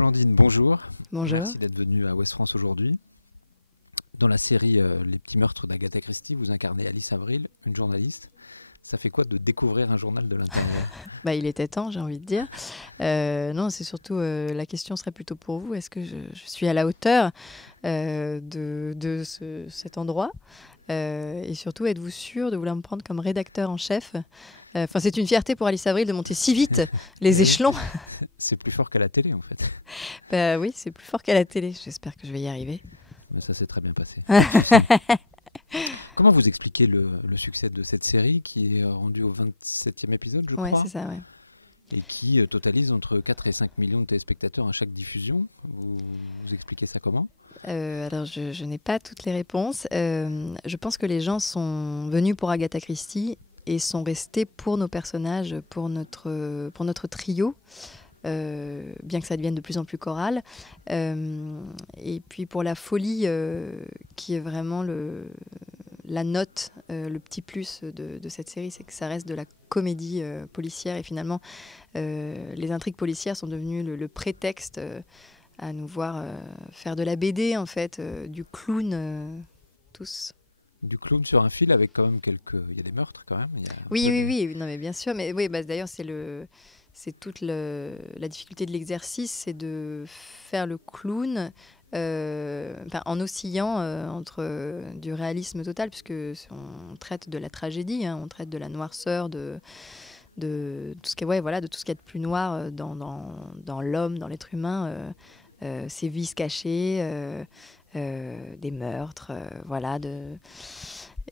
Blandine, bonjour. Bonjour. Merci d'être venue à Ouest France aujourd'hui. Dans la série Les petits meurtres d'Agatha Christie, vous incarnez Alice Avril, une journaliste. Ça fait quoi de découvrir un journal de l'intérieur? Il était temps, j'ai envie de dire. Non, c'est surtout, la question serait plutôt pour vous. Est-ce que je suis à la hauteur de cet endroit et surtout, êtes-vous sûr de vouloir me prendre comme rédacteur en chef? C'est une fierté pour Alice Avril de monter si vite les échelons. C'est plus fort qu'à la télé, en fait. Oui, c'est plus fort qu'à la télé. J'espère que je vais y arriver. Mais ça s'est très bien passé. Comment vous expliquez le succès de cette série qui est rendue au 27e épisode, je crois? Oui, c'est ça, ouais. Et qui totalise entre 4 et 5 millions de téléspectateurs à chaque diffusion. Vous expliquez ça comment? Alors, je n'ai pas toutes les réponses. Je pense que les gens sont venus pour Agatha Christie et sont restés pour nos personnages, pour notre trio. Bien que ça devienne de plus en plus choral. Et puis pour la folie, qui est vraiment la note, le petit plus de cette série, c'est que ça reste de la comédie policière. Et finalement, les intrigues policières sont devenues le prétexte à nous voir faire de la BD, en fait, du clown, tous. Du clown sur un fil avec quand même il y a des meurtres quand même. Oui. Non, mais bien sûr. Mais oui, d'ailleurs, c'est toute la difficulté de l'exercice, c'est de faire le clown en oscillant entre du réalisme total, puisque on traite de la tragédie, on traite de la noirceur, de tout ce qui est, de tout ce qu'il y a de plus noir dans l'homme, dans l'être humain, ses vices cachés, des meurtres,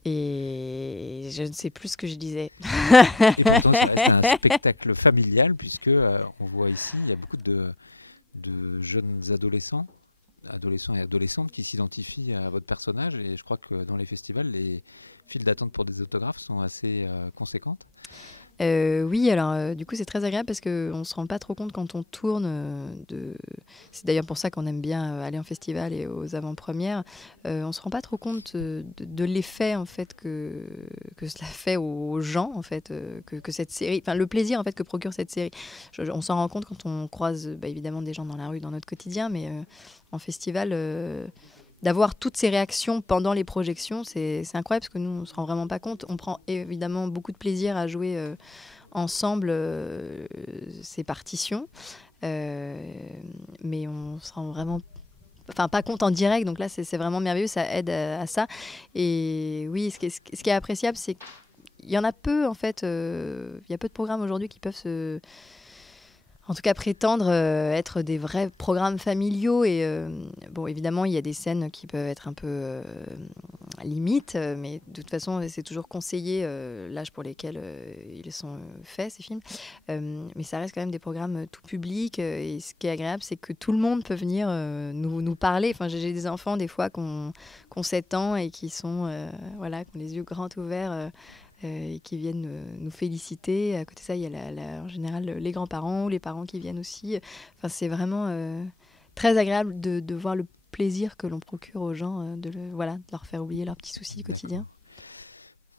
Et je ne sais plus ce que je disais. Et pourtant, ça reste un spectacle familial, puisque on voit ici, il y a beaucoup de jeunes adolescents et adolescentes qui s'identifient à votre personnage. Et je crois que dans les festivals, les files d'attente pour des autographes sont assez conséquentes. Oui, alors du coup c'est très agréable parce qu'on ne se rend pas trop compte quand on tourne. C'est d'ailleurs pour ça qu'on aime bien aller en festival et aux avant-premières. On ne se rend pas trop compte de l'effet en fait, que cela fait aux gens, en fait, que cette série, le plaisir en fait, que procure cette série. On s'en rend compte quand on croise évidemment des gens dans la rue, dans notre quotidien, mais en festival... d'avoir toutes ces réactions pendant les projections, c'est incroyable parce que nous, on ne se rend vraiment pas compte. On prend évidemment beaucoup de plaisir à jouer ensemble ces partitions, mais on se rend vraiment pas compte en direct. Donc là, c'est vraiment merveilleux, ça aide à ça. Et oui, ce qui est appréciable, c'est qu'il y en a peu, en fait. Il y a peu de programmes aujourd'hui qui peuvent en tout cas prétendre être des vrais programmes familiaux. Et évidemment, il y a des scènes qui peuvent être un peu limites, mais de toute façon, c'est toujours conseillé l'âge pour lesquels ils sont faits, ces films. Mais ça reste quand même des programmes tout public. Et ce qui est agréable, c'est que tout le monde peut venir nous parler. J'ai des enfants, des fois, qui ont 7 ans et qui sont, qui ont les yeux grands ouverts, et qui viennent nous féliciter. À côté de ça, il y a en général les grands-parents ou les parents qui viennent aussi. C'est vraiment très agréable de voir le plaisir que l'on procure aux gens, de leur faire oublier leurs petits soucis quotidiens.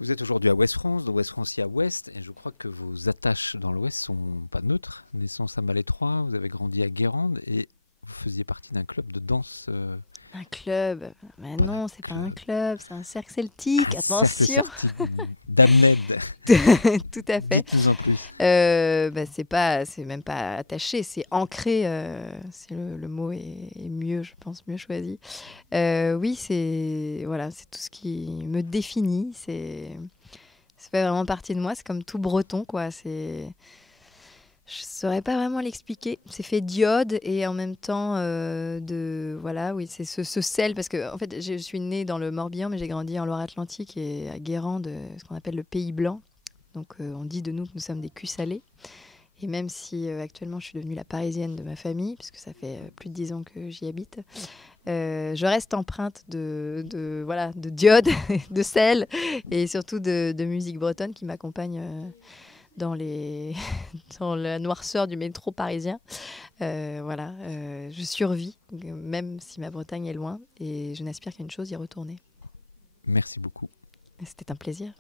Vous êtes aujourd'hui à Ouest France, de Ouest France, il y a Ouest, et je crois que vos attaches dans l'Ouest sont pas neutres. Naissance à Malétroit, vous avez grandi à Guérande, et vous faisiez partie d'un club de danse... Un club? Mais non, c'est pas un club, c'est un cercle celtique, attention. D'Ahmed. Tout à fait. De plus en plus. C'est même pas attaché, c'est ancré. Le mot est mieux, je pense, mieux choisi. Oui, c'est tout ce qui me définit. Ça fait vraiment partie de moi. C'est comme tout breton, quoi. Je saurais pas vraiment l'expliquer. C'est fait d'iode et en même temps c'est ce sel, parce que en fait je suis née dans le Morbihan, mais j'ai grandi en Loire-Atlantique et à Guérande, ce qu'on appelle le Pays Blanc. Donc on dit de nous que nous sommes des culs salés. Et même si actuellement je suis devenue la Parisienne de ma famille, puisque ça fait plus de 10 ans que j'y habite, je reste empreinte de d'iode, de sel et surtout de musique bretonne qui m'accompagne dans la noirceur du métro parisien. Je survis, même si ma Bretagne est loin, et je n'aspire qu'à une chose, y retourner. Merci beaucoup. C'était un plaisir.